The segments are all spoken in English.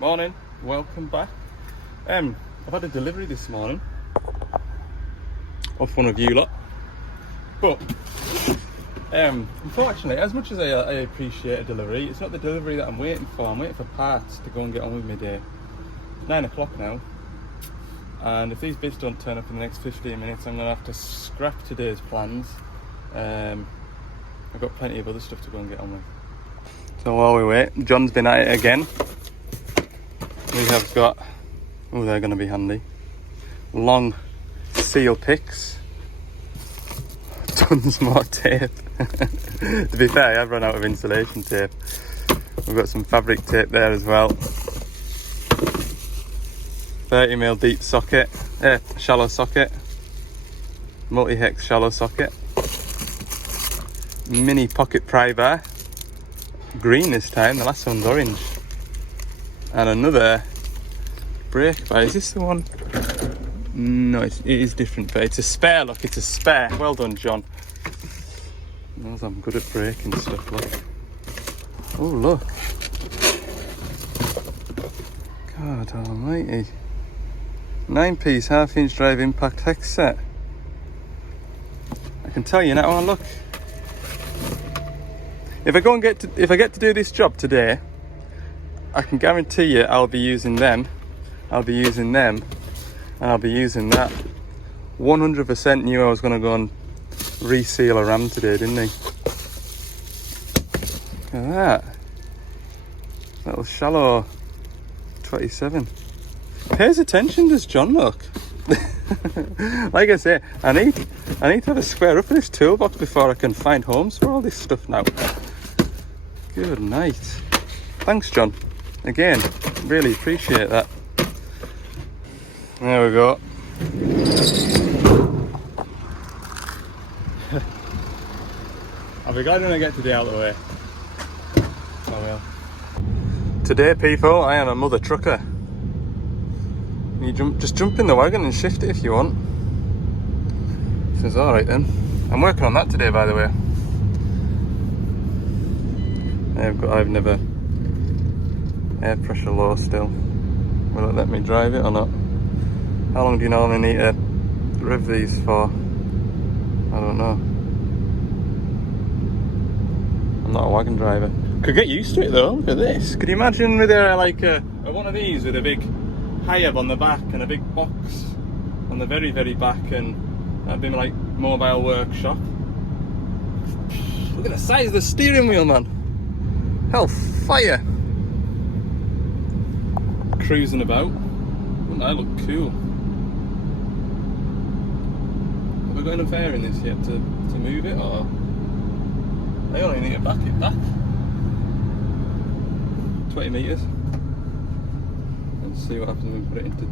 Morning, welcome back. I've had a delivery this morning off one of you lot, but unfortunately, as much as I appreciate a delivery, it's not the delivery that I'm waiting for. I'm waiting for parts to go and get on with my day. It's 9 o'clock now, and if these bits don't turn up in the next 15 minutes, I'm going to have to scrap today's plans. I've got plenty of other stuff to go and get on with. So while we wait, John's been at it again. We have got, oh, they're going to be handy, long seal picks, tons more tape. To be fair, I've run out of insulation tape. We've got some fabric tape there as well. 30mm deep socket, shallow socket, multi-hex shallow socket, mini pocket pry bar, green this time, the last one's orange. And another brake bar. Is this the one? No, it is different, but it's a spare. Look, it's a spare. Well done, John. Knows I'm good at braking stuff. Look. Oh, look. God almighty. 9-piece half-inch drive impact hex set. I can tell you now. Oh, look. If I get to do this job today, I can guarantee you I'll be using them, and I'll be using that. 100% knew I was going to go and reseal a ram today, didn't he? Look at that. Little shallow 27. Pays attention, does John, look. Like I say, I need to have a square up of this toolbox before I can find homes for all this stuff now. Good night. Thanks, John. Again, really appreciate that. There we go. I'll be glad when I get today out of the way. I will. Today, people, I am a mother trucker. Just jump in the wagon and shift it if you want. He says, alright then. I'm working on that today, by the way. I've never air pressure low still. Will it let me drive it or not? How long do you normally need to rev these for? I don't know. I'm not a wagon driver. Could get used to it though. Look at this. Could you imagine with a one of these with a big high-ab on the back and a big box on the very, very back, and that'd be like mobile workshop. Look at the size of the steering wheel, man. Hellfire. Cruising about. Wouldn't that look cool? Have I got enough air in this yet to move it, or I only need to back it back 20 metres. Let's see what happens when we put it into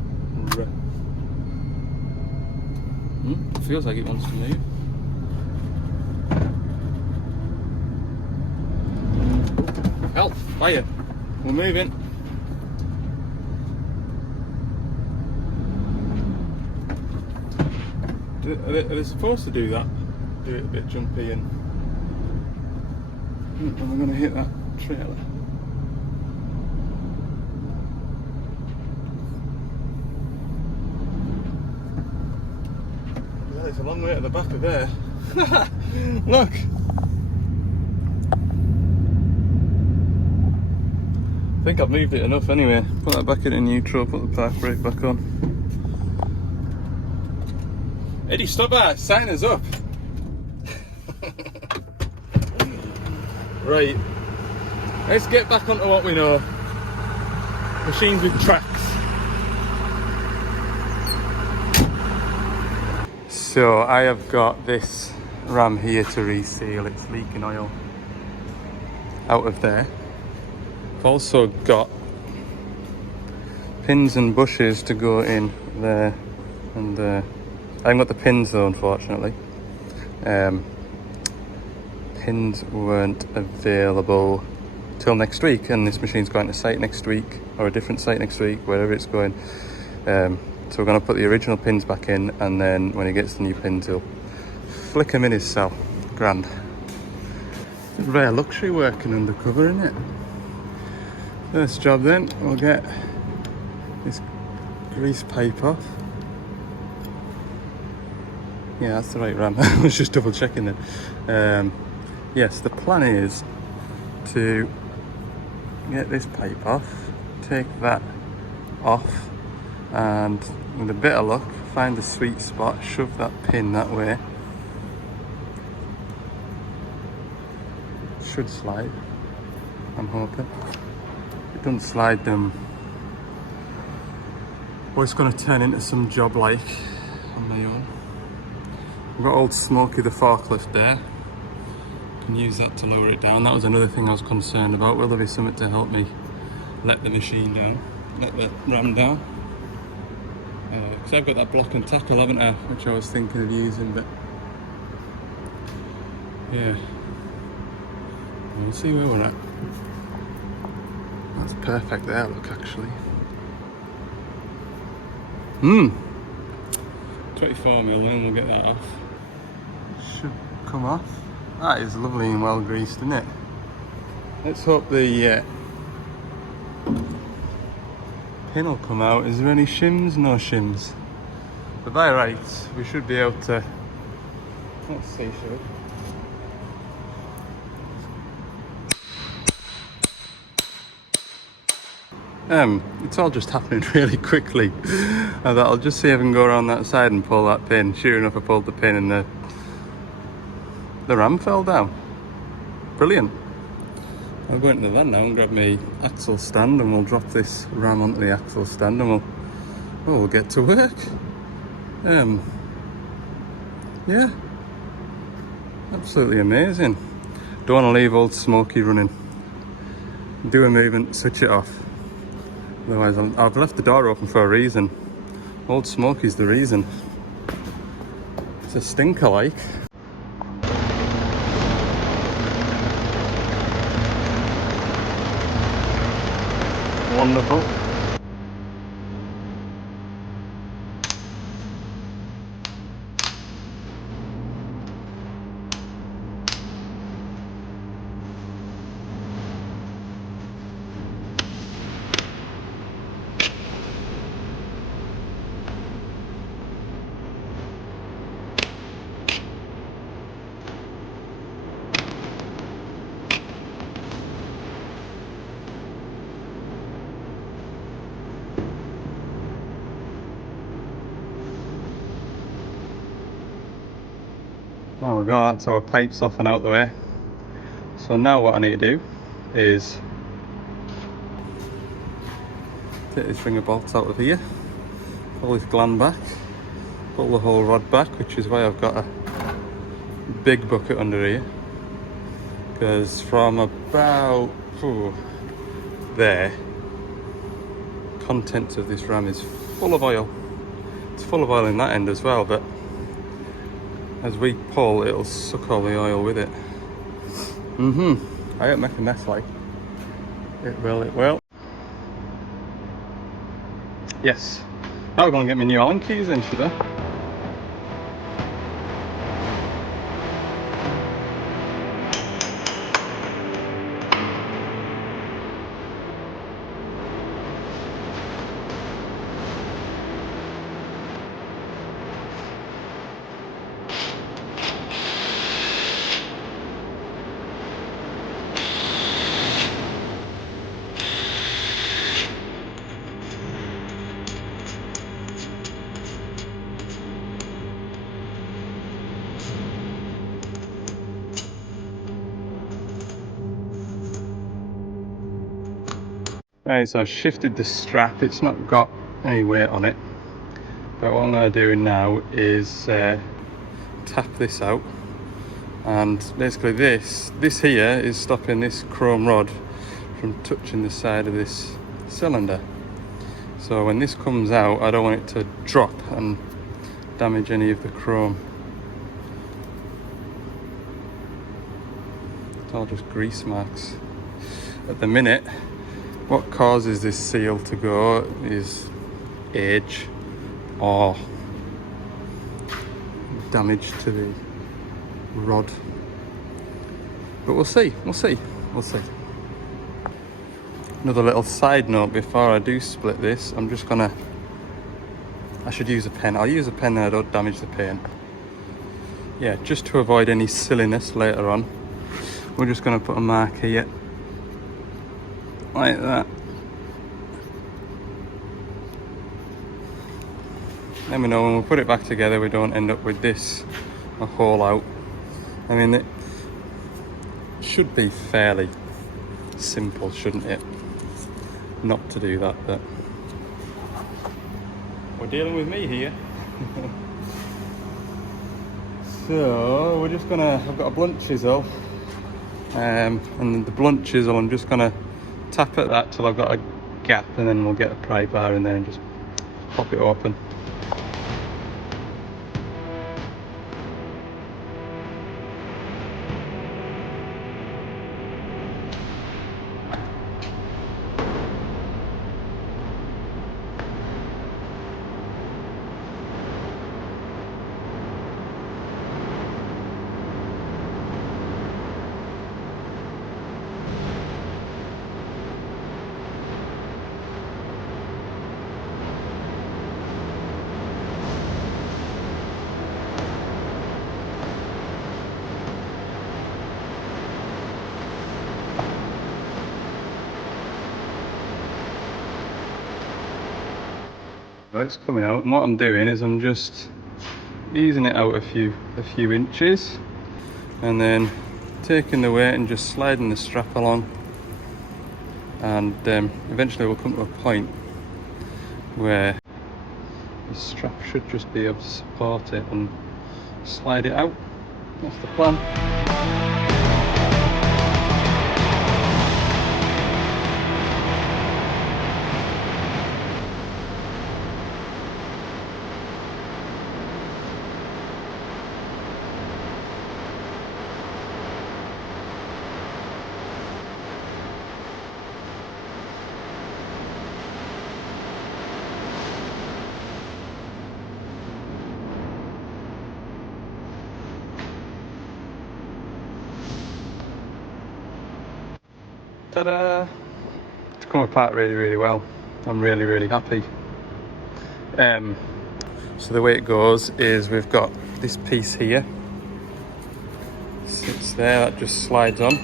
it feels like it wants to move. Help! Fire! We're moving. Are they supposed to do that? Do it a bit jumpy and... Am I going to hit that trailer? Yeah, it's a long way to the back of there. Look! I think I've moved it enough anyway. Put that back in neutral, put the park brake back on. Eddie, stop that! Sign us up! Right, let's get back onto what we know. Machines with tracks. So I have got this ram here to reseal. It's leaking oil out of there. I've also got pins and bushes to go in there and there. I haven't got the pins though, unfortunately. Pins weren't available till next week, and this machine's going to site next week, or a different site next week, wherever it's going. So we're going to put the original pins back in, and then when he gets the new pins, he'll flick them in his cell. Grand. Rare luxury working undercover, isn't it? First job then, we'll get this grease pipe off. Yeah, that's the right ram. I was just double checking then. Yes, the plan is to get this pipe off, take that off, and with a bit of luck, find the sweet spot, shove that pin that way. Should slide, I'm hoping. If it doesn't slide, then well, it's going to turn into some job like on my own. I've got old Smokey the forklift there. Can use that to lower it down. That was another thing I was concerned about. Will there be something to help me let the machine down, let the ram down? Because I've got that block and tackle, haven't I? Which I was thinking of using, but yeah. We'll see where we're at. That's perfect there, look, actually. 24mm, and we'll get that off. Should come off. That is lovely and well greased, isn't it? Let's hope the pin will come out. Is there any shims? No shims. But by rights, we should be able to. Let's see, shall we? It's all just happening really quickly. I thought I'll just see if I can go around that side and pull that pin. Sure enough, I pulled the pin and the ram fell down. Brilliant. I'll go into the van now and grab my axle stand, and we'll drop this ram onto the axle stand, and we'll get to work. Yeah, absolutely amazing. Don't want to leave old Smokey running. Do a movement, switch it off. Otherwise, I've left the door open for a reason. Old Smokey's the reason. It's a stinker, like. Wonderful. There we go, that's our pipes off and out the way. So now what I need to do is take this ring of bolts out of here, pull this gland back, pull the whole rod back, which is why I've got a big bucket under here, because from about there, contents of this ram is full of oil. It's full of oil in that end as well, but as we pull, it'll suck all the oil with it. I don't make a mess, like. It will. Yes. Now we're going to get my new Allen keys in, should I? Right, so I've shifted the strap. It's not got any weight on it, but what I'm going to do now is tap this out, and basically this here is stopping this chrome rod from touching the side of this cylinder. So when this comes out, I don't want it to drop and damage any of the chrome. It's all just grease marks. At the minute, what causes this seal to go is age or damage to the rod. But we'll see. Another little side note before I do split this, I'm just gonna, I should use a pen. I'll use a pen that I don't damage the paint. Yeah, just to avoid any silliness later on. We're just gonna put a mark here, like that. Then we know when we put it back together we don't end up with this a hole out. I mean, it should be fairly simple, shouldn't it? Not to do that, but we're dealing with me here. So we're just gonna, I've got a blunt chisel, and the blunt chisel I'm just gonna tap at that till I've got a gap, and then we'll get a pry bar in there and just pop it open. It's coming out, and what I'm doing is I'm just easing it out a few inches, and then taking the weight and just sliding the strap along, and eventually we'll come to a point where the strap should just be able to support it and slide it out. That's the plan. Ta-da! It's come apart really well. I'm really happy. So the way it goes is we've got this piece here, sits there, that just slides on.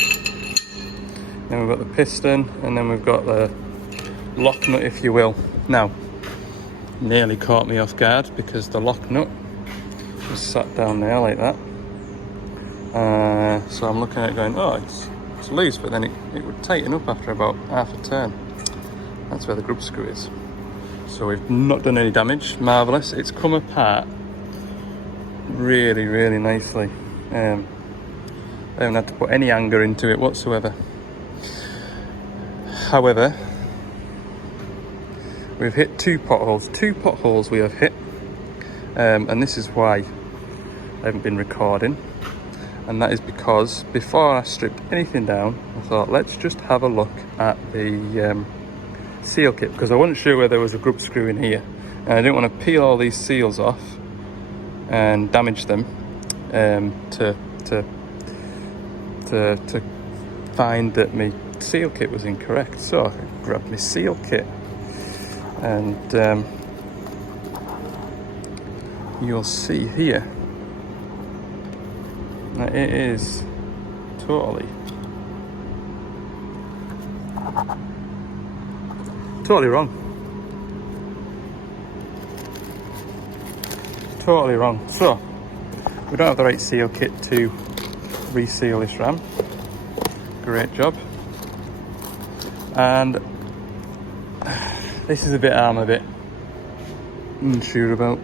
Then we've got the piston, and then we've got the lock nut, if you will. Now, nearly caught me off guard because the lock nut just sat down there like that. So I'm looking at it going, oh, it's loose, but then it would tighten up after about half a turn. That's where the grub screw is. So we've not done any damage. Marvellous. It's come apart really nicely. I haven't had to put any anger into it whatsoever. However, we've hit two potholes we have hit, and this is why I haven't been recording. And that is because before I stripped anything down, I thought, let's just have a look at the seal kit, because I wasn't sure whether there was a grub screw in here, and I didn't want to peel all these seals off and damage them to find that my seal kit was incorrect. So I grabbed my seal kit, and you'll see here that it is totally wrong. Totally wrong. So we don't have the right seal kit to reseal this ram. Great job. And this is a bit I'm a bit unsure about.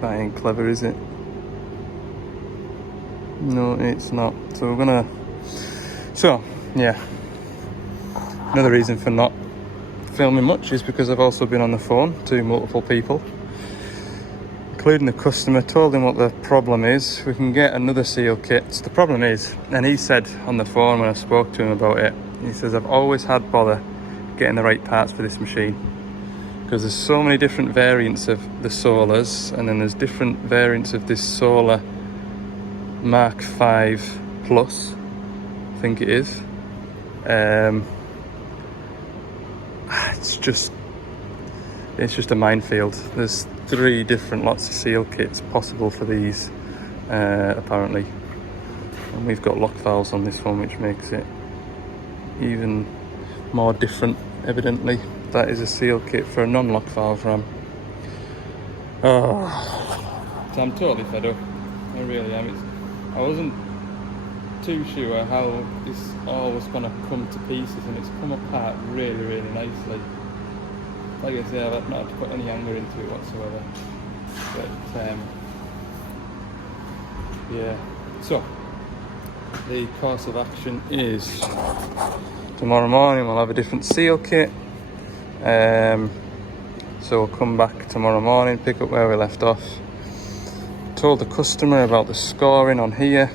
That ain't clever, is it? No, it's not. So we're gonna... So, yeah. Another reason for not filming much is because I've also been on the phone to multiple people, including the customer. Told him what the problem is. We can get another seal kit. So the problem is, and he said on the phone when I spoke to him about it, he says, I've always had bother getting the right parts for this machine, because there's so many different variants of the Solars, and then there's different variants of this Solar Mark 5 Plus think it is. It's just a minefield. There's 3 different lots of seal kits possible for these, apparently. And we've got lock valves on this one, which makes it even more different, evidently. That is a seal kit for a non-lock valve ram. Oh, so I'm totally fed up. I really am. I wasn't too sure how this all was going to come to pieces, and it's come apart really, really nicely. Like I say, I've not had to put any anger into it whatsoever. But yeah. So the course of action is tomorrow morning we'll have a different seal kit. So we'll come back tomorrow morning, pick up where we left off. Told the customer about the scoring on here.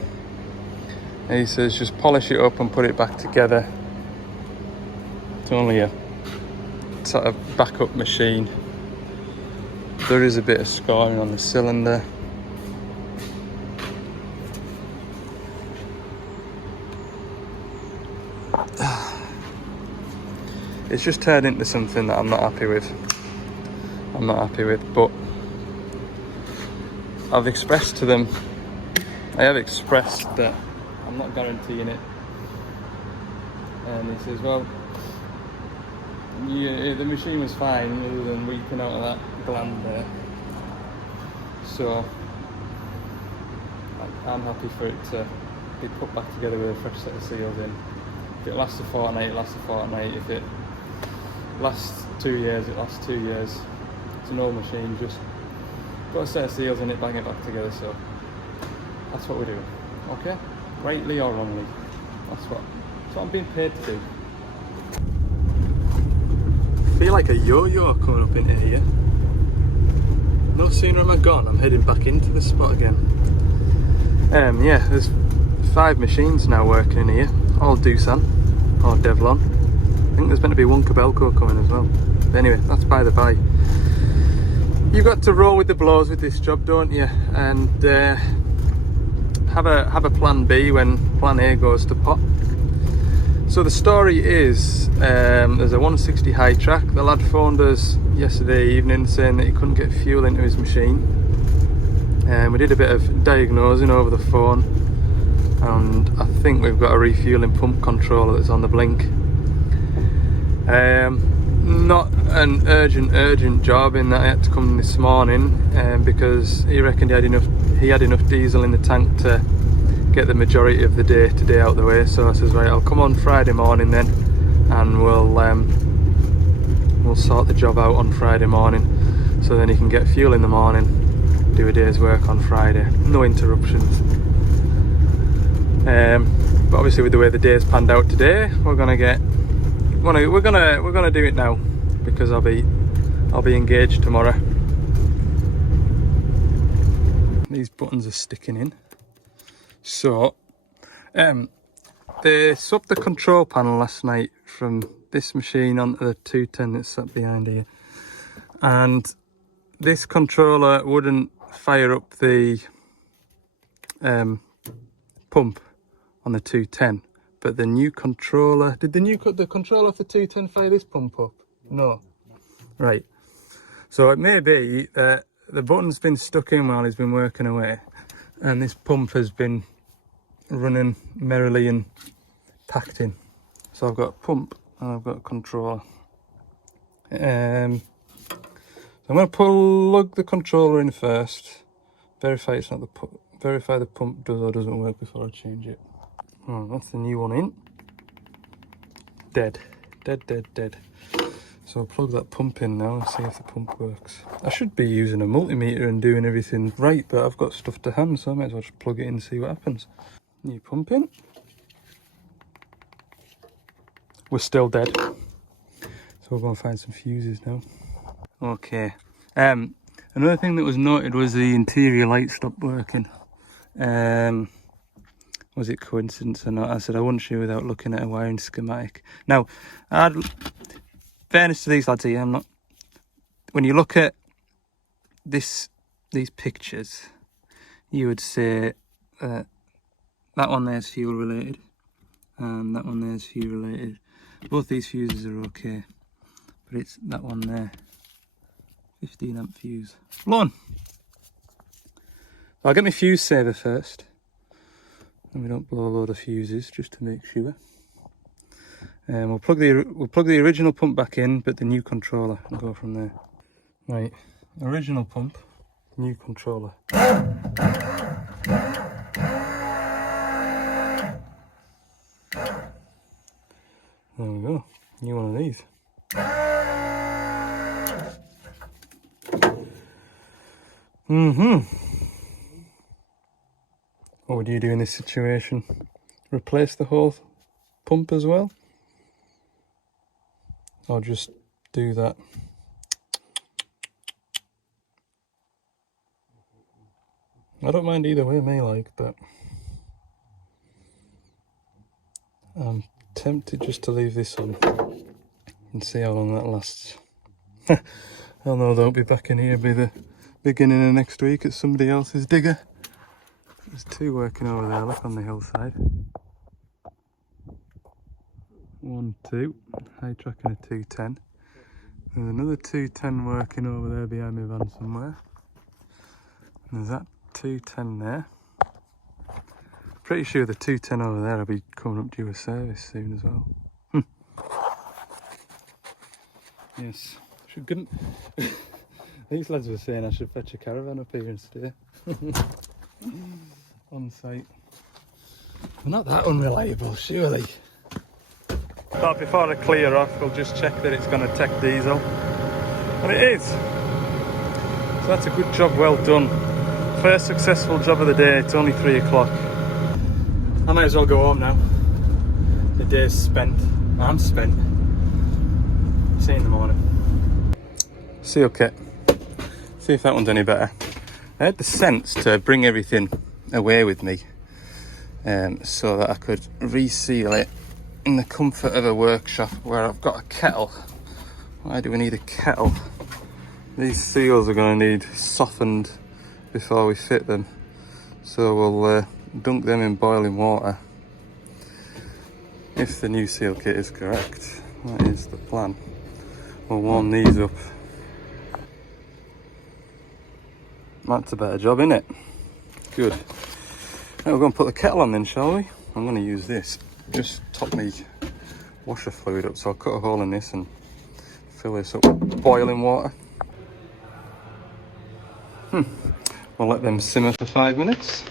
He says just polish it up and put it back together. It's only a sort of backup machine. There is a bit of scoring on the cylinder. It's just turned into something that I'm not happy with. But I've expressed to them, I have expressed that I'm not guaranteeing it. And he says, well, yeah, the machine was fine other than weeping out of that gland there. So I'm happy for it to be put back together with a fresh set of seals in. If it lasts a fortnight, it lasts a fortnight. If it lasts 2 years, it lasts 2 years. It's an old machine, just put a set of seals in it, bang it back together. So that's what we're doing. Okay? Rightly or wrongly. That's what I'm being paid to do. I feel like a yo-yo coming up into here. No sooner am I gone, I'm heading back into the spot again. Yeah, there's 5 machines now working in here, all Doosan or Devlon. I think there's meant to be one Cabelco coming as well. But anyway, that's by the by. You've got to roll with the blows with this job, don't you? And have a plan B when plan A goes to pot. So the story is, there's a 160 high track. The lad phoned us yesterday evening saying that he couldn't get fuel into his machine. We did a bit of diagnosing over the phone, and I think we've got a refueling pump controller that's on the blink. Not an urgent job in that I had to come this morning, because he reckoned he had enough diesel in the tank to get the majority of the day today out the way. So I says, right, I'll come on Friday morning then, and we'll sort the job out on Friday morning, so then he can get fuel in the morning, do a day's work on Friday, no interruptions. But obviously with the way the day's panned out today, we're gonna do it now, because I'll be engaged tomorrow. These buttons are sticking in. So, they swapped the control panel last night from this machine onto the 210 that's sat behind here. And this controller wouldn't fire up the pump on the 210. But the new controller, did the controller of the 210 fire this pump up? No. Right. So it may be that the button's been stuck in while he's been working away, and this pump has been running merrily and packed in. So I've got a pump and I've got a controller. So I'm going to plug the controller in first, verify the pump does or doesn't work before I change it. Oh, that's the new one in. Dead. So I'll plug that pump in now and see if the pump works. I should be using a multimeter and doing everything right, but I've got stuff to hand, so I might as well just plug it in and see what happens. New pump in. We're still dead. So we'll go and find some fuses now. Okay. Another thing that was noted was the interior light stopped working. Was it coincidence or not? I said I wouldn't show without looking at a wiring schematic. Now, fairness to these lads here, when you look at these pictures, you would say that one there is fuel related, and that one there is fuse related. Both these fuses are okay, but it's that one there, 15 amp fuse. Blown! I'll get my fuse saver first, and we don't blow a load of fuses just to make sure. And we'll plug the original pump back in, but the new controller, and go from there. Right, original pump, new controller. There we go, new one of these. What would you do in this situation? Replace the whole pump as well? Or just do that? I don't mind either way, me like, but I'm tempted just to leave this on and see how long that lasts. Hell no, don't be back in here by the beginning of next week at somebody else's digger. There's two working over there, look on the hillside. 1, 2, high track and a 210. There's another 210 working over there behind my van somewhere. And there's that 210 there. Pretty sure the 210 over there will be coming up due a service soon as well. Yes, should good. These lads were saying I should fetch a caravan up here and stay on site. They're not that unreliable, surely. But before I clear off, we'll just check that it's going to take diesel. And it is. So that's a good job, well done. First successful job of the day. It's only 3 o'clock. I might as well go home now. The day's spent. I'm spent. See you in the morning. Seal kit. See if that one's any better. I had the sense to bring everything away with me, so that I could reseal it in the comfort of a workshop where I've got a kettle. Why do we need a kettle? These seals are going to need softened before we fit them, so we'll dunk them in boiling water. If the new seal kit is correct, that is the plan. We'll warm these up. That's a better job, isn't it? Good. Now we're going to put the kettle on then, shall we? I'm going to use this. Just top me washer fluid up, so I'll cut a hole in this and fill this up with boiling water. We'll let them simmer for 5 minutes.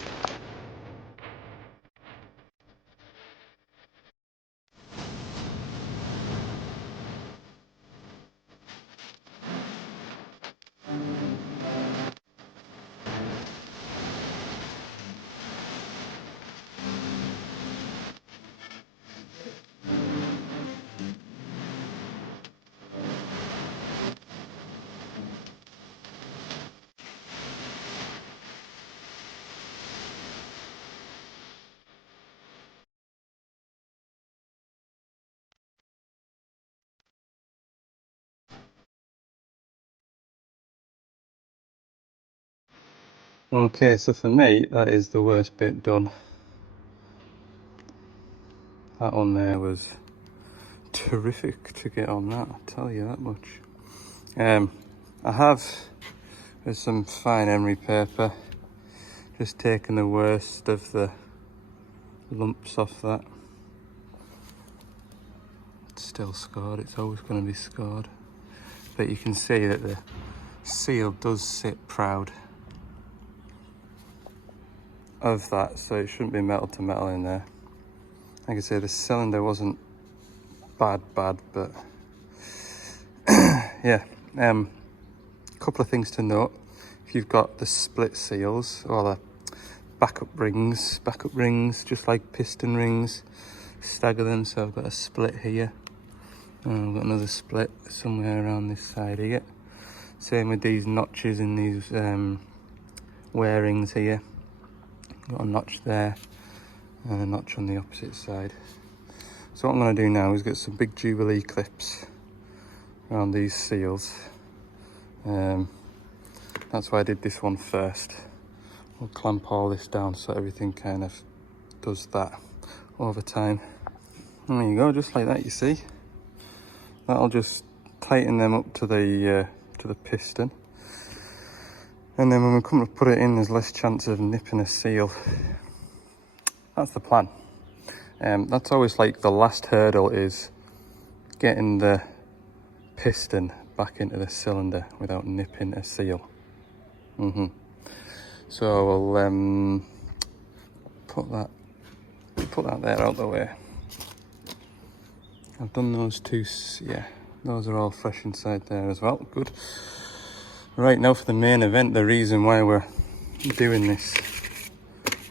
Okay, so for me, that is the worst bit done. That one there was terrific to get on that, I'll tell you that much. I have, with some fine emery paper, just taken the worst of the lumps off that. It's still scored, it's always going to be scored. But you can see that the seal does sit proud of that, so it shouldn't be metal to metal in there. Like I say, the cylinder wasn't bad, but yeah. Couple of things to note: if you've got the split seals or the backup rings, just like piston rings, stagger them. So I've got a split here, and I've got another split somewhere around this side here. Same with these notches in these wear rings here. Got a notch there and a notch on the opposite side. So what I'm going to do now is get some big Jubilee clips around these seals. That's why I did this one first. We'll clamp all this down so everything kind of does that over time. There you go, just like that, you see. That'll just tighten them up to the piston. And then when we come to put it in, there's less chance of nipping a seal. That's the plan. That's always like the last hurdle, is getting the piston back into the cylinder without nipping a seal. So we'll put that there out the way. I've done those two, yeah, those are all fresh inside there as well, good. Right, now for the main event, the reason why we're doing this.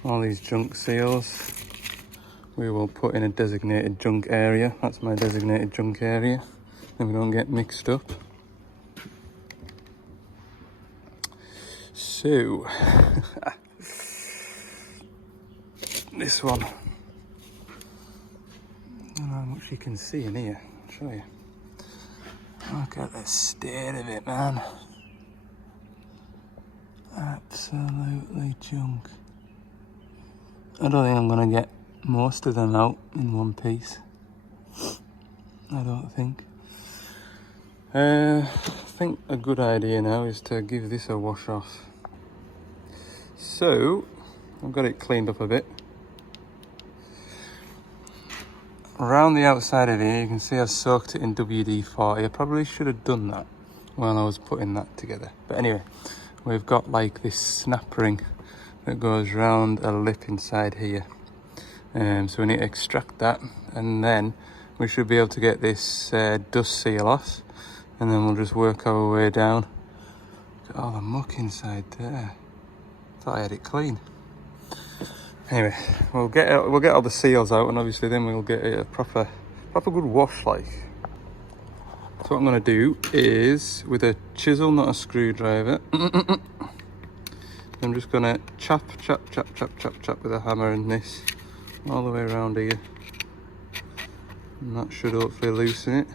All these junk seals, we will put in a designated junk area. That's my designated junk area, then we don't get mixed up. So, this one, I don't know how much you can see in here, I'll show you. Look at the state of it, man. Absolutely junk. I don't think I'm gonna get most of them out in one piece. I don't think. I think a good idea now is to give this a wash off. So, I've got it cleaned up a bit. Around the outside of here, you can see I've soaked it in WD-40. I probably should have done that while I was putting that together. But anyway, we've got like this snap ring that goes round a lip inside here. So we need to extract that, and then we should be able to get this dust seal off, and then we'll just work our way down. Look at all the muck inside there. Thought I had it clean. Anyway, we'll get all the seals out, and obviously then we'll get it a proper good wash like. So what I'm going to do is, with a chisel, not a screwdriver, I'm just going to chop with a hammer in this all the way around here, and that should hopefully loosen it.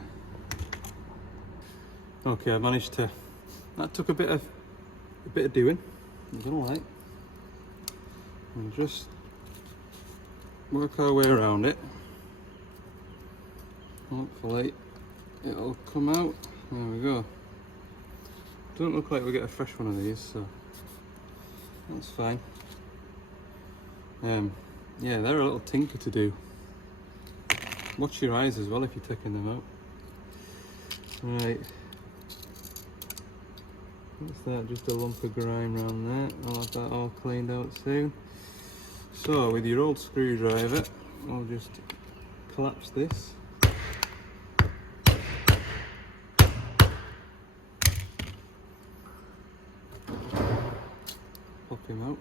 Okay, I managed to. That took a bit of doing. I'm gonna lie. And just work our way around it. Hopefully it'll come out. There we go. Don't look like we get a fresh one of these, so that's fine. Yeah, they're a little tinker to do. Watch your eyes as well if you're taking them out. Right. What's that? Just a lump of grime around there. I'll have that all cleaned out soon. So with your old screwdriver, I'll just collapse this. Pop him out.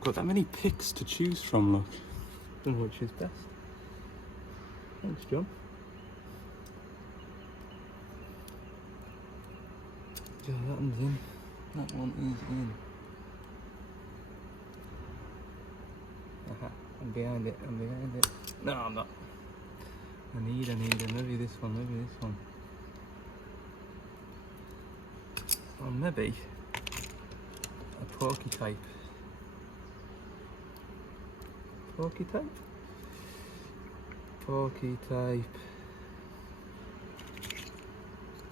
Got that many picks to choose from, look. Don't know which is best. Thanks, John. Yeah, that one's in. That one is in. Aha, I'm behind it, No, I'm not. I need, maybe this one. Or maybe a pokey type. Pokey type.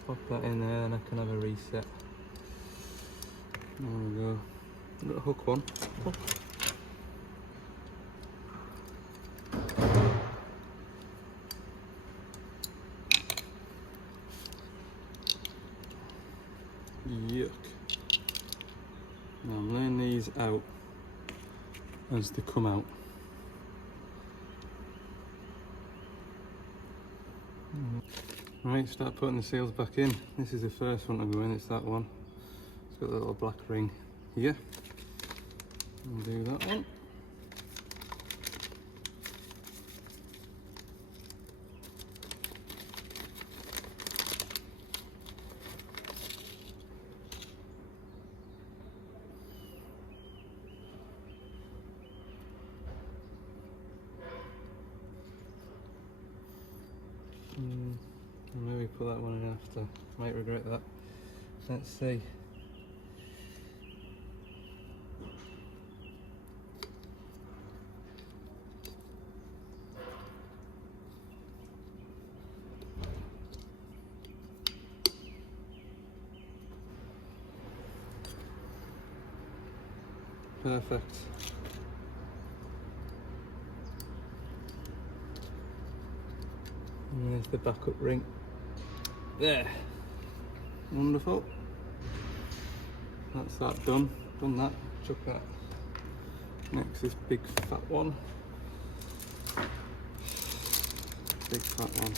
Pop that in there and I can have a reset. There we go. Got a hook one. Hook. Yuck. Now I'm laying these out as they come out. Right, start putting the seals back in. This is the first one to go in, it's that one. It's got a little black ring here. We'll do that one. Maybe put that one in after. Might regret that. Let's see. Perfect. And there's the backup ring. There. Wonderful. That's that done. Done that. Chuck that. Next is big fat one. Big fat one.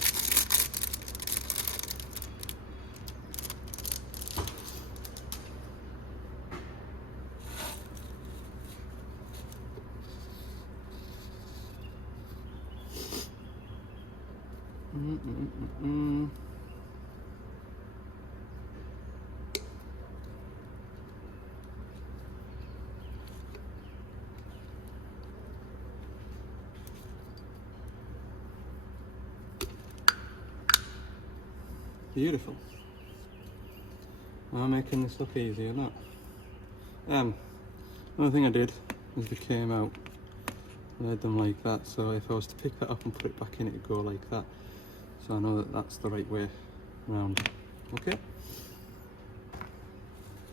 Beautiful. Am I making this look easy or not? Another thing I did is they came out and I had them like that, so if I was to pick that up and put it back in, it'd go like that. So I know that that's the right way around. Okay?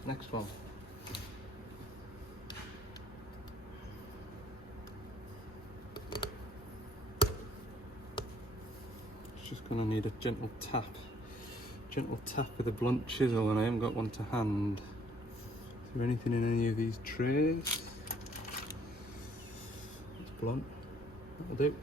Next one. It's just gonna need a gentle tap. Gentle tap with a blunt chisel, and I haven't got one to hand. Is there anything in any of these trays? It's blunt. That'll do.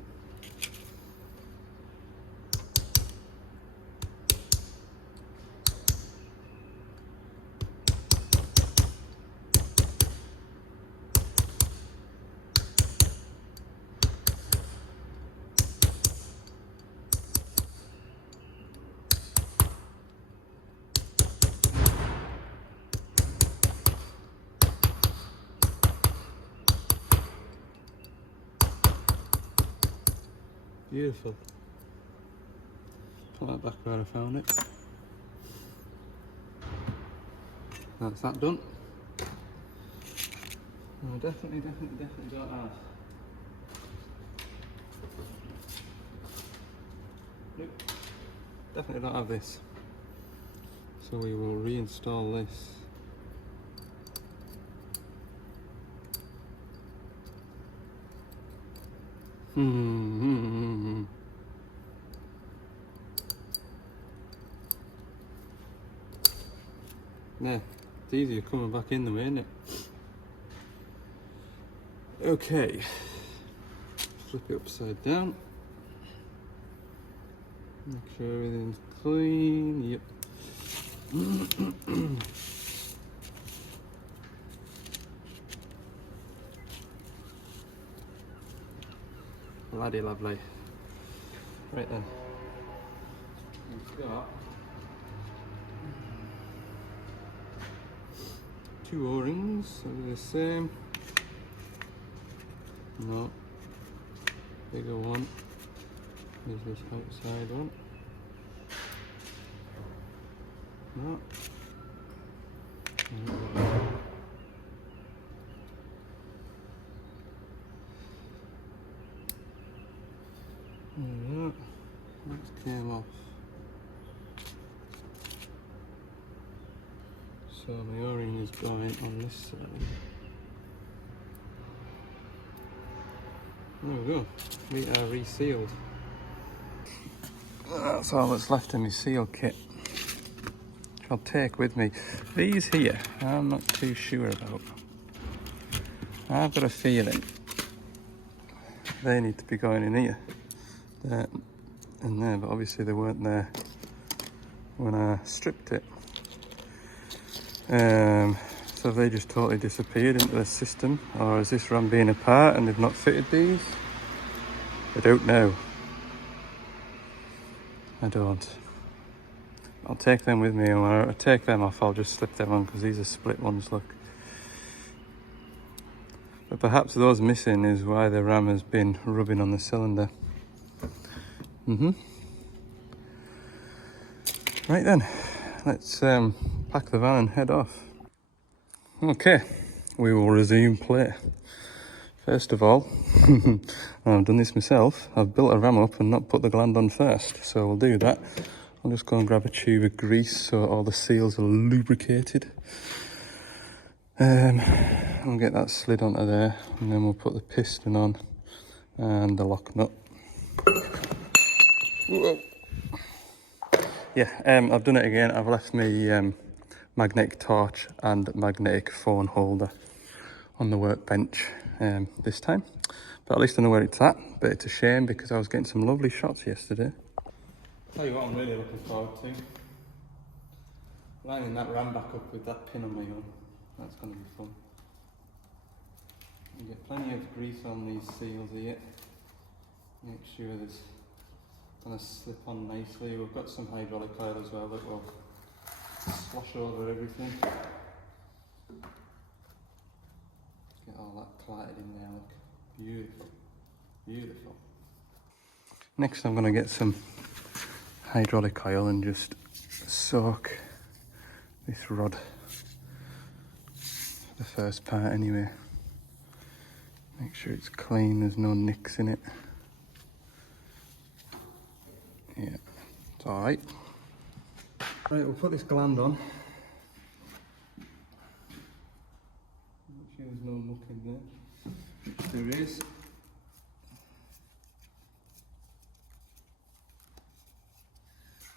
Beautiful. Put that back where I found it. That's that done. No, definitely don't have. Nope. Definitely don't have this. So we will reinstall this. Yeah, it's easier coming back in the way, isn't it? Okay, flip it upside down. Make sure everything's clean. Yep. Bloody lovely. Right then. We've got 2 O-rings. Are they the same? No. Bigger one. There's this outside one. No. That came off. So the O-ring is going on this side. There we go. We are resealed. That's all that's left in my seal kit, which I'll take with me. These here, I'm not too sure about. I've got a feeling they need to be going in here. There and there, but obviously they weren't there when I stripped it. So they just totally disappeared into the system, or is this RAM being apart and they've not fitted these? I don't know. I don't. I'll take them with me, and when I take them off I'll just slip them on, because these are split ones, look. But perhaps those missing is why the RAM has been rubbing on the cylinder. Right then, let's pack the van and head off. Okay, we will resume play. First of all, I've done this myself. I've built a ram up and not put the gland on first, so we'll do that. I'll just go and grab a tube of grease so all the seals are lubricated. I'll get that slid onto there, and then we'll put the piston on and the lock nut. Whoa. Yeah, I've done it again. I've left my magnetic torch and magnetic phone holder on the workbench this time, but at least I know where it's at. But it's a shame because I was getting some lovely shots yesterday. Tell you what I'm really looking forward to, lining that ram back up with that pin on my arm. That's going to be fun. You get plenty of grease on these seals here. Make sure there's going to slip on nicely. We've got some hydraulic oil as well that will slosh over everything. Get all that clattered in there, look. Beautiful. Beautiful. Next I'm going to get some hydraulic oil and just soak this rod for the first part anyway. Make sure it's clean, there's no nicks in it. Yeah, it's alright. Right, we'll put this gland on. Make sure there's no muck in there, which there is.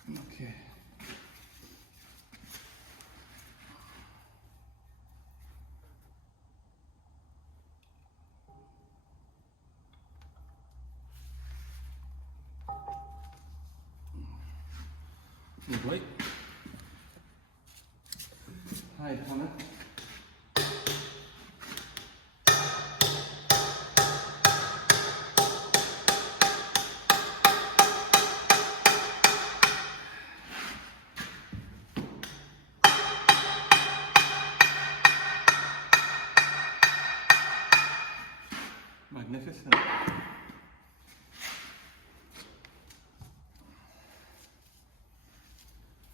Okay. Lovely. Hide hammer. Magnificent.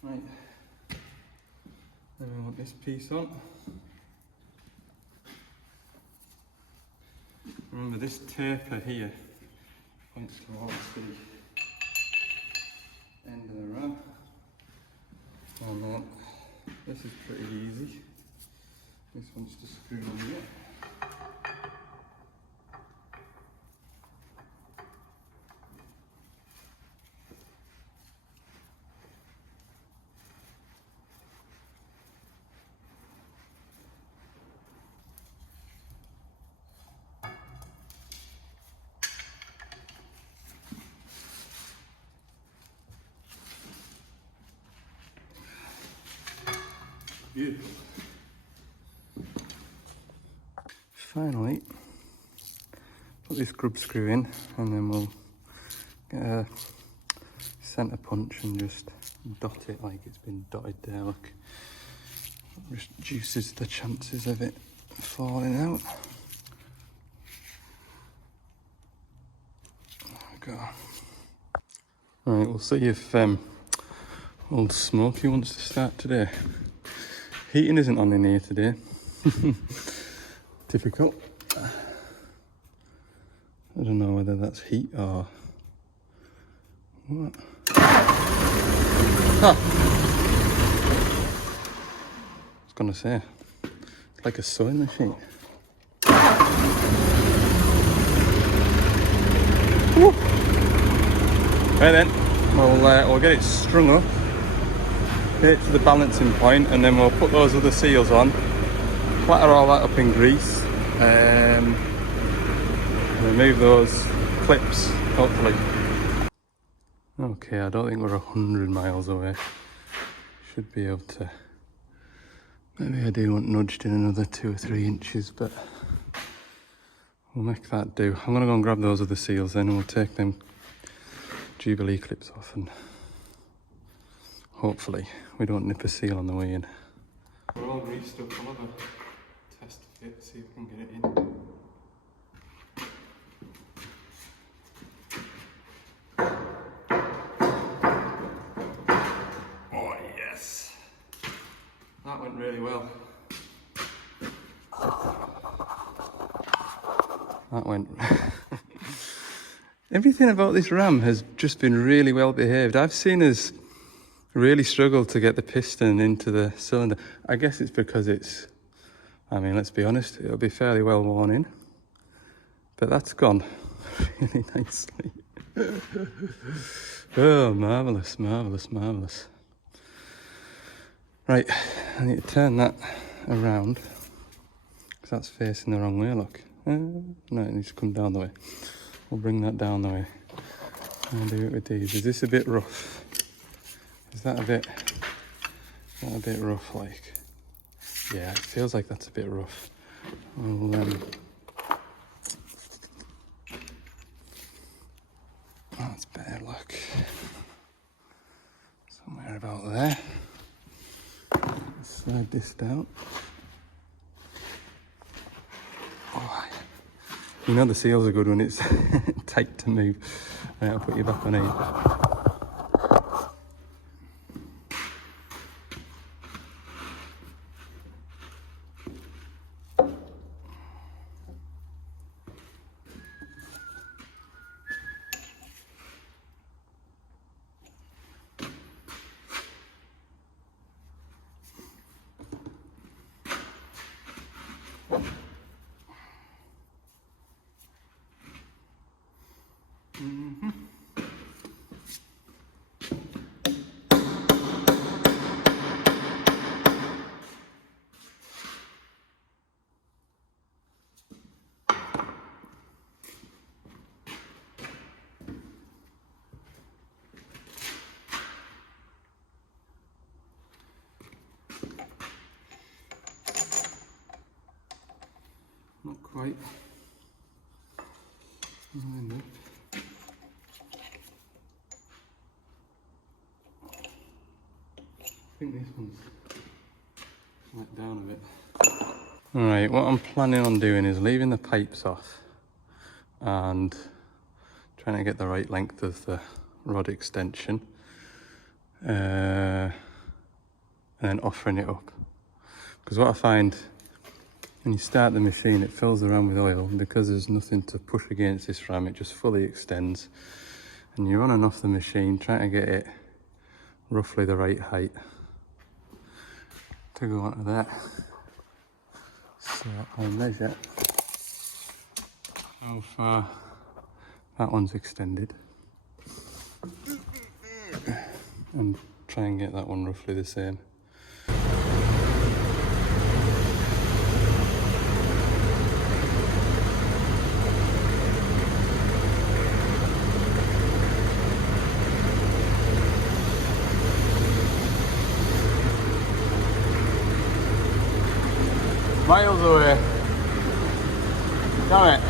Right, then we want this piece on. Remember this taper here points towards the end of the ram. And then this is pretty easy. This one's to screw on here. Beautiful. Finally, put this grub screw in and then we'll get a centre punch and just dot it like it's been dotted there, look. Reduces the chances of it falling out. There we go. Right, we'll see if old Smokey wants to start today. Heating isn't on in here today. Difficult. I don't know whether that's heat or what. Ah. I was gonna say, it's like a sewing machine. Woo. Right then, we'll get it strung up. Hit it to the balancing point and then we'll put those other seals on, clatter all that up in grease, remove those clips hopefully. Okay, I don't think we're 100 miles away. Should be able to, maybe I do want nudged in another 2 or 3 inches, but we'll make that do. I'm gonna go and grab those other seals then and we'll take them Jubilee clips off and hopefully we don't nip a seal on the way in. We're all greased up. I'll have a test fit, see if we can get it in. Oh That went really well. That went... Everything about this ram has just been really well behaved. I've seen us really struggle to get the piston into the cylinder. I guess it's because it's, I mean, let's be honest, it'll be fairly well worn in. But that's gone really nicely. Oh, marvellous, marvellous, marvellous. Right, I need to turn that around because that's facing the wrong way, look. No, it needs to come down the way. We'll bring that down the way. I'll do it with these. Is this a bit rough? Is that a bit rough, like? Yeah, it feels like that's a bit rough. That's better, look. Somewhere about there. Slide this down. Oh, you know the seals are good when it's tight to move. Right, I'll put you back on 8. Not quite. Lined up. I think this one's let down a bit. Alright, what I'm planning on doing is leaving the pipes off and trying to get the right length of the rod extension and then offering it up. Because what I find when you start the machine, it fills the ram with oil, and because there's nothing to push against this ram, it just fully extends. And you're on and off the machine, trying to get it roughly the right height to go onto that. So I'll measure how far that one's extended and try and get that one roughly the same. Miles away. Damn it.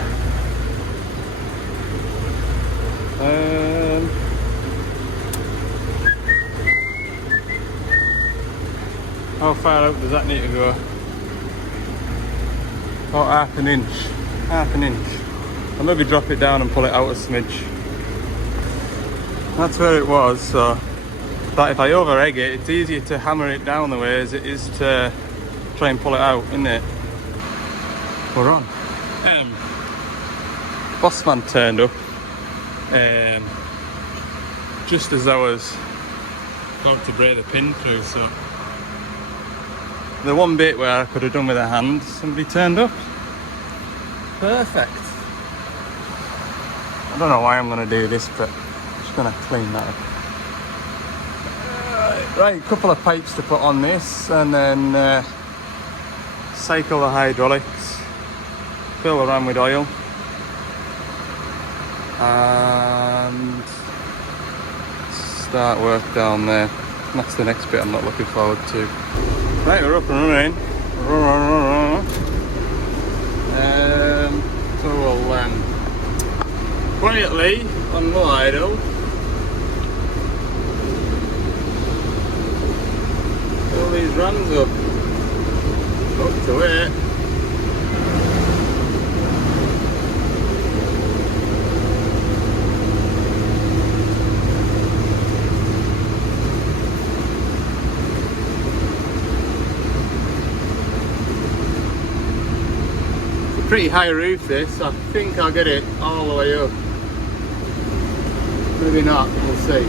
How far out does that need to go? About half an inch. Half an inch. I'll maybe drop it down and pull it out a smidge. That's where it was, so that if I over egg it, it's easier to hammer it down the way as it is to try and pull it out, isn't it? We're on. Bossman turned up just as I was about to break the pin through, so the one bit where I could have done with a hand, somebody turned up. Perfect. I don't know why I'm going to do this, but I'm just going to clean that up. Right, a couple of pipes to put on this, and then cycle the hydraulics, fill the ram with oil, and start work down there. And that's the next bit I'm not looking forward to. Right, we're up and running. So we'll quietly on low idle fill these rams up. Up to it. pretty high roof this. I think I'll get it all the way up. Maybe not, we'll see.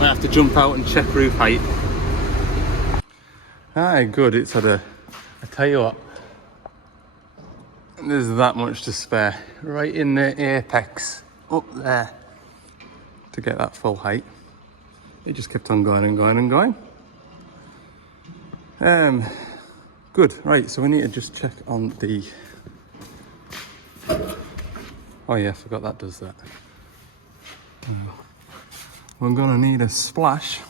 I have to jump out and check roof height. Aye, good, it's had I tell you what, there's that much to spare. Right in the apex, up there, to get that full height. It just kept on going and going and going. Good, right, so we need to just check on the... Oh yeah, I forgot that does that. We're gonna need a splash.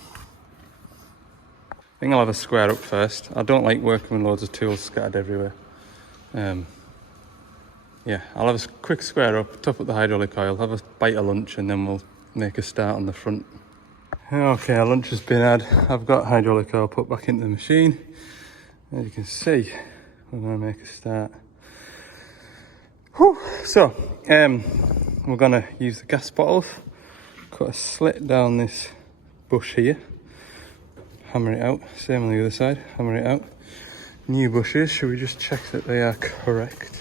I think I'll have a square up first. I don't like working with loads of tools scattered everywhere. Yeah, I'll have a quick square up, top up the hydraulic oil, have a bite of lunch, and then we'll make a start on the front. Okay, our lunch has been had. I've got hydraulic oil put back into the machine. As you can see, we're gonna make a start. Whew. So, we're gonna use the gas bottles, cut a slit down this bush here, hammer it out, same on the other side, hammer it out. New bushes, should we just check that they are correct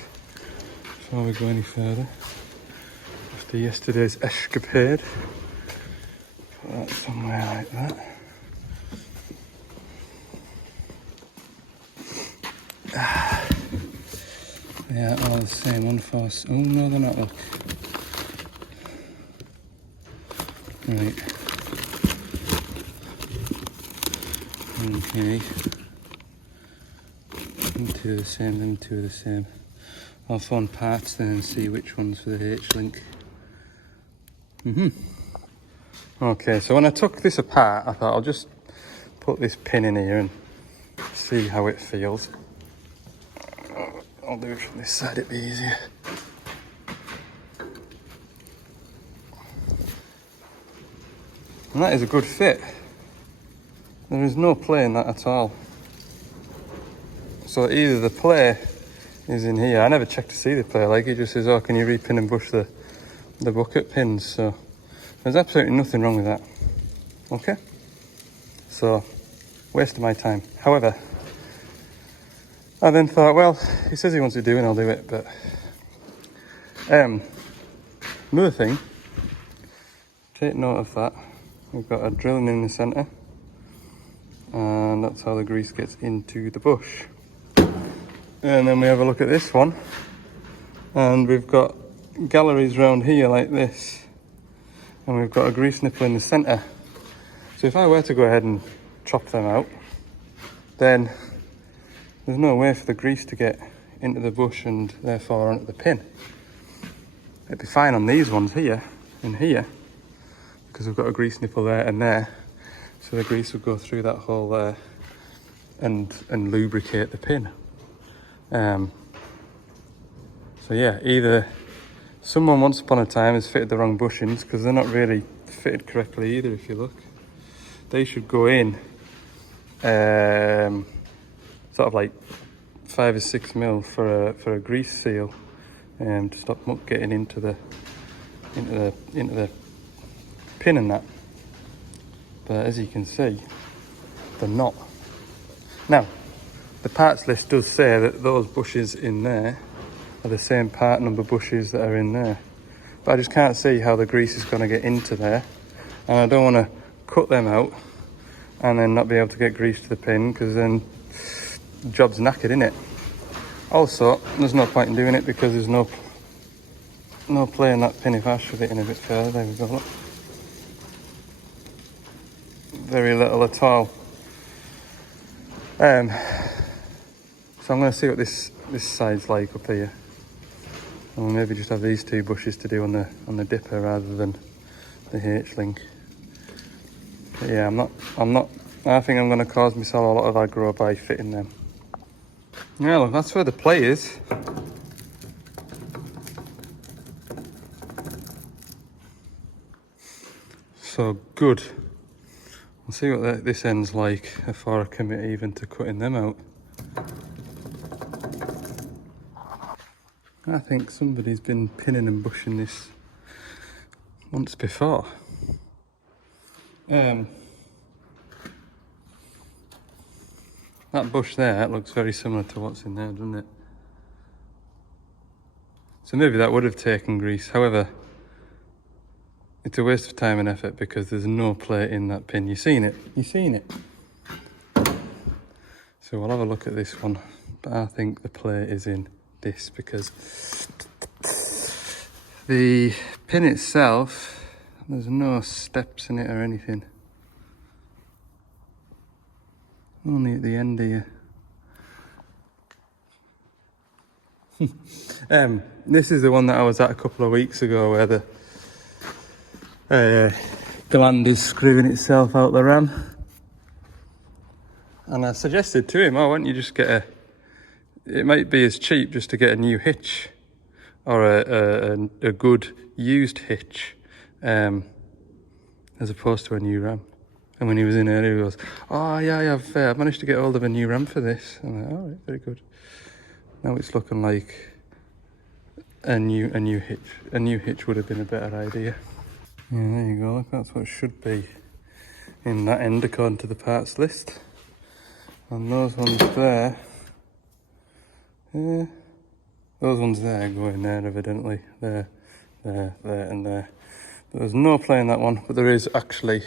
before we go any further? After yesterday's escapade, put that somewhere like that. They are all the same, unforced. Oh no, they're not, look. Right. Okay. Them two are the same, them two are the same. I'll phone parts then and see which one's for the H-link. Okay, so when I took this apart, I thought I'll just put this pin in here and see how it feels. I'll do it from this side, it'd be easier. And that is a good fit. There is no play in that at all. So either the play is in here. I never checked to see the play, like it just says, oh, can you repin and bush the bucket pins? So there's absolutely nothing wrong with that. Okay? So, waste of my time. However, I then thought, well, he says he wants to do it and I'll do it, but another thing, take note of that. We've got a drilling in the centre, and that's how the grease gets into the bush. And then we have a look at this one, and we've got galleries round here like this, and we've got a grease nipple in the centre. So if I were to go ahead and chop them out, then there's no way for the grease to get into the bush and therefore onto the pin. It'd be fine on these ones here and here, because we've got a grease nipple there and there, so the grease will go through that hole there and lubricate the pin. So yeah, either someone once upon a time has fitted the wrong bushings, because they're not really fitted correctly either. If you look, they should go in sort of like 5 or 6 mil for a grease seal, to stop muck getting into the pin and that. But as you can see, they're not. Now, the parts list does say that those bushes in there are the same part number bushes that are in there, but I just can't see how the grease is going to get into there, and I don't want to cut them out and then not be able to get grease to the pin, because then the job's knackered, innit? Also, there's no point in doing it because there's no play in that pin. If I shove it in a bit further, there we go, look. Very little at all. So I'm going to see what this side's like up here, and we'll maybe just have these two bushes to do on the dipper rather than the H-link. But yeah, I think I'm going to cause myself a lot of aggro by fitting them. Yeah, look, that's where the play is. So good. We'll see what this end's like before I commit even to cutting them out. I think somebody's been pinning and bushing this once before. That bush there, that looks very similar to what's in there, doesn't it? So maybe that would have taken grease. However, it's a waste of time and effort because there's no plate in that pin. You've seen it. You've seen it. So we'll have a look at this one. But I think the plate is in this because the pin itself, there's no steps in it or anything. Only at the end here. This is the one that I was at a couple of weeks ago where the gland is screwing itself out the ram. And I suggested to him, oh, why don't you just get it might be as cheap just to get a new hitch or a good used hitch as opposed to a new ram. And when he was in earlier, he goes, oh yeah, I've managed to get hold of a new ram for this. I'm like, all right, very good. Now it's looking like a new hitch. A new hitch would have been a better idea. Yeah, there you go. Look, that's what it should be in that end according to the parts list. And those ones there, those ones there go in there evidently. There, and there. But there's no play in that one, but there is actually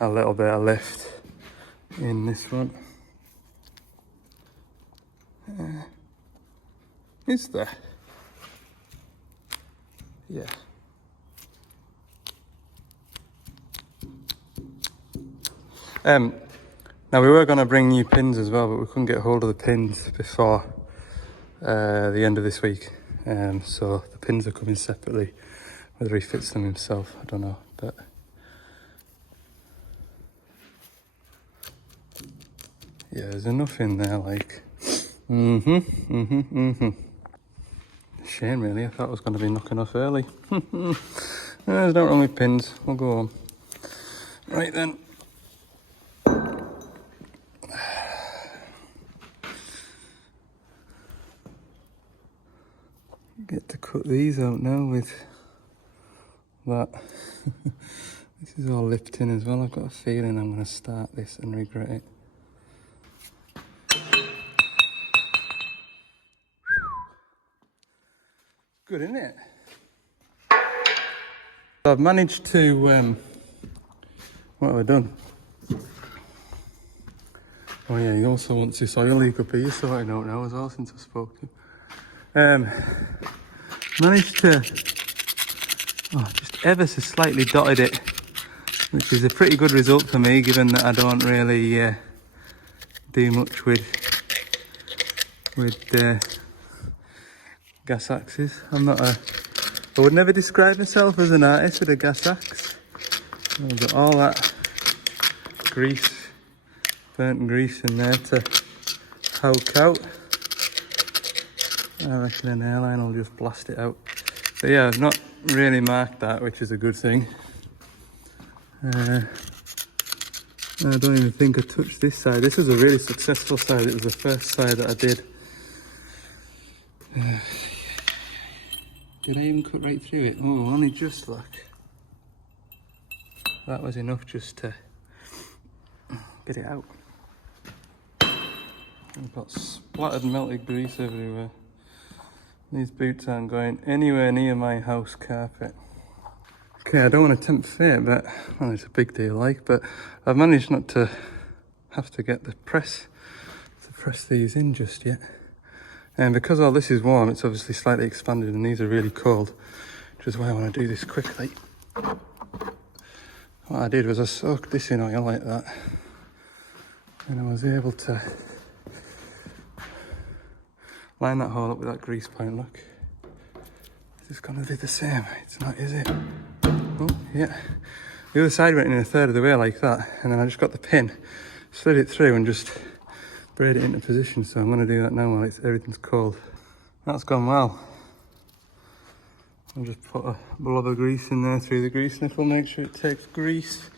a little bit of lift in this one. Is there? Yeah. Now we were going to bring new pins as well, but we couldn't get hold of the pins before the end of this week. So the pins are coming separately. Whether he fits them himself, I don't know. But yeah, there's enough in there, like. Shame, really. I thought I was going to be knocking off early. There's no wrong with pins. We'll go on. Right then. Get to cut these out now with that. This is all lipped in as well. I've got a feeling I'm going to start this and regret it. Good, isn't it? I've managed to, what have I done? Oh yeah, he also wants this oil he could be sorting out now as well since I spoke to him. Managed to, just ever so slightly dotted it, which is a pretty good result for me given that I don't really do much with gas axes. I would never describe myself as an artist with a gas axe. But all that grease, burnt grease in there to poke out. I reckon an airline will just blast it out. But yeah, I've not really marked that, which is a good thing. I don't even think I touched this side. This was a really successful side. It was the first side that I did. Did I even cut right through it? Oh, only just, look. That was enough just to get it out. I've got splattered melted grease everywhere. These boots aren't going anywhere near my house carpet. Okay, I don't want to tempt fate, but, well, it's a big deal, like, but I've managed not to have to get the press to press these in just yet. And because all this is warm, it's obviously slightly expanded and these are really cold, which is why I want to do this quickly. What I did was I soaked this in oil like that, and I was able to line that hole up with that grease point, look. Is this going to be the same? It's not, is it? Oh, yeah. The other side went in a third of the way like that, and then I just got the pin, slid it through and just braid it into position. So I'm going to do that now while everything's cold. That's gone well. I'll just put a blob of grease in there through the grease sniffle, make sure it takes grease.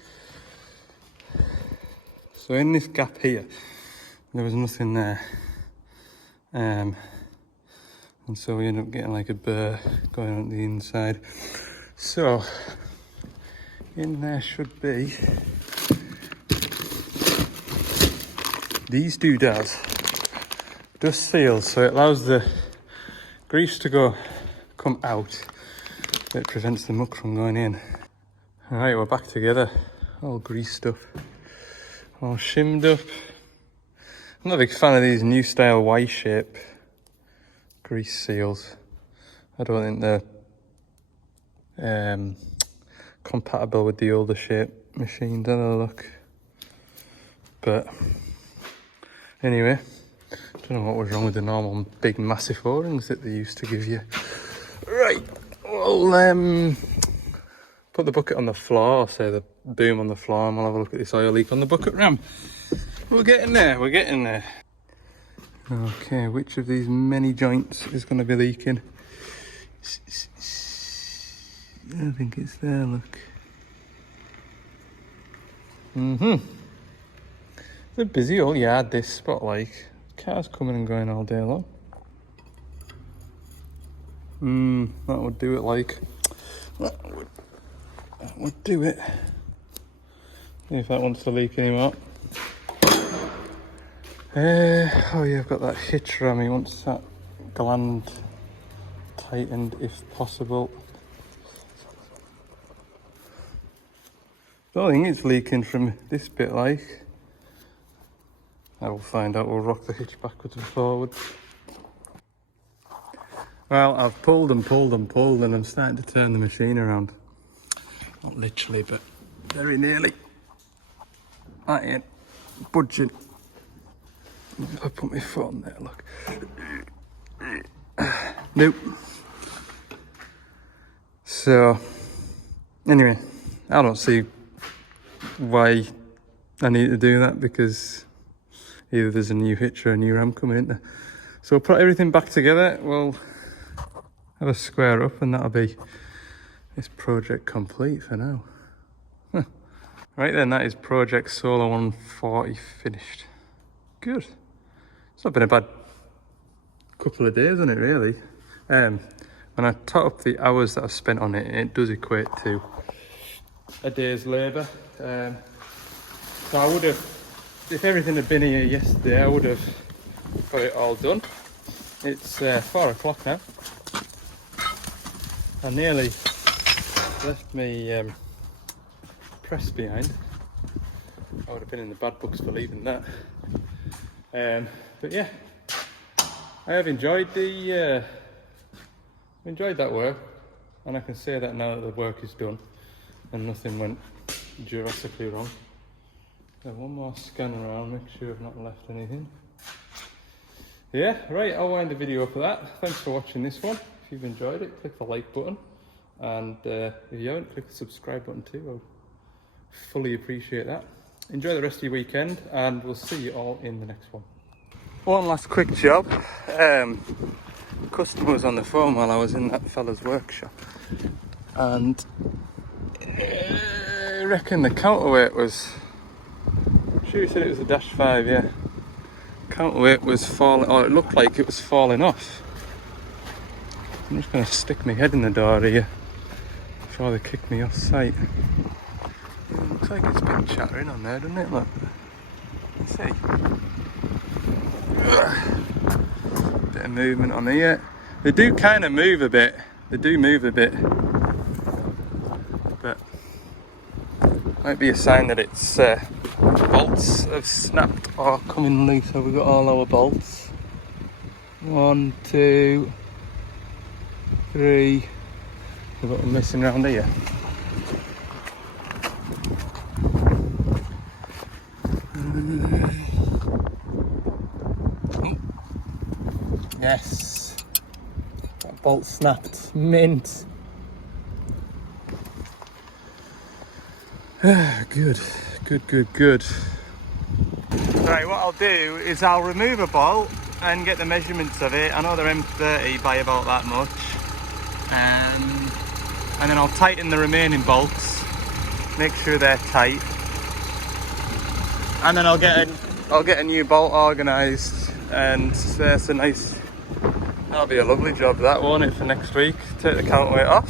So in this gap here, there was nothing there. And so we end up getting like a burr going on the inside. So in there should be these doodads, dust seals, so it allows the grease to come out, but it prevents the muck from going in. All right, we're back together, all greased up, all shimmed up. I'm not a big fan of these new style Y-shape grease seals. I don't think they're compatible with the older shape machines. Have a look. But anyway, don't know what was wrong with the normal big massive O-rings that they used to give you. Right, we'll put the bucket on the floor, say the boom on the floor, and we'll have a look at this oil leak on the bucket ram. We're getting there, we're getting there. Okay, which of these many joints is going to be leaking? I think it's there, look. It's a busy old yard, this spot, like. Cars coming and going all day long. That would do it, like. That would do it. See if that wants to leak anymore. Oh yeah, I've got that hitch ram. He wants that gland tightened if possible. I don't think it's leaking from this bit, like. I will find out. We'll rock the hitch backwards and forwards. Well, I've pulled and pulled and pulled, and I'm starting to turn the machine around. Not literally, but very nearly. That ain't budging. If I put my foot on there, look. Nope. So, anyway, I don't see why I need to do that, because either there's a new hitch or a new ram coming in there. So we'll put everything back together, we'll have a square up, and that'll be this project complete for now. Right then, that is Project Solar 140 finished. Good. It's not been a bad couple of days on it, really. When I tot up the hours that I've spent on it, it does equate to a day's labour. So I would have, if everything had been here yesterday, I would have got it all done. It's 4 o'clock now. I nearly left me press behind. I would have been in the bad books for leaving that. But yeah, I have enjoyed that work, and I can say that now that the work is done and nothing went drastically wrong. So one more scan around, make sure I've not left anything. Yeah, right, I'll wind the video up with that. Thanks for watching this one. If you've enjoyed it, click the like button, and if you haven't, click the subscribe button too. I'll fully appreciate that. Enjoy the rest of your weekend, and we'll see you all in the next one. One last quick job. Customer was on the phone while I was in that fella's workshop, and I reckon the counterweight was, I'm sure he said it was a -5, yeah. Counterweight was falling, or it looked like it was falling off. I'm just going to stick my head in the door here before they kick me off site. It looks like it's been chattering on there, doesn't it? Look. Let's see. Bit of movement on here. They do kind of move a bit. They do move a bit. But might be a sign that it's bolts have snapped or coming loose. So we've got all our bolts. 1, 2, 3. We've got them missing around here. Yes, that bolt snapped, mint. Good. Right, what I'll do is I'll remove a bolt and get the measurements of it. I know they're M30 by about that much, and then I'll tighten the remaining bolts, make sure they're tight, and then I'll get a new bolt organised, and there's a nice That'll be a lovely job, that, won't it, for next week? Take the counterweight off.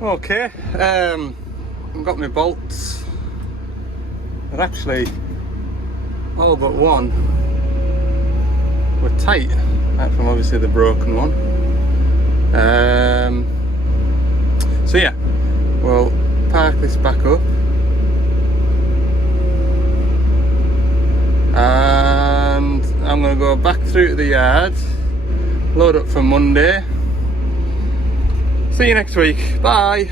Okay, I've got my bolts. They're actually all but one were tight, apart from obviously the broken one. So yeah, we'll park this back up and I'm going to go back through to the yard, load up for Monday. See you next week. Bye.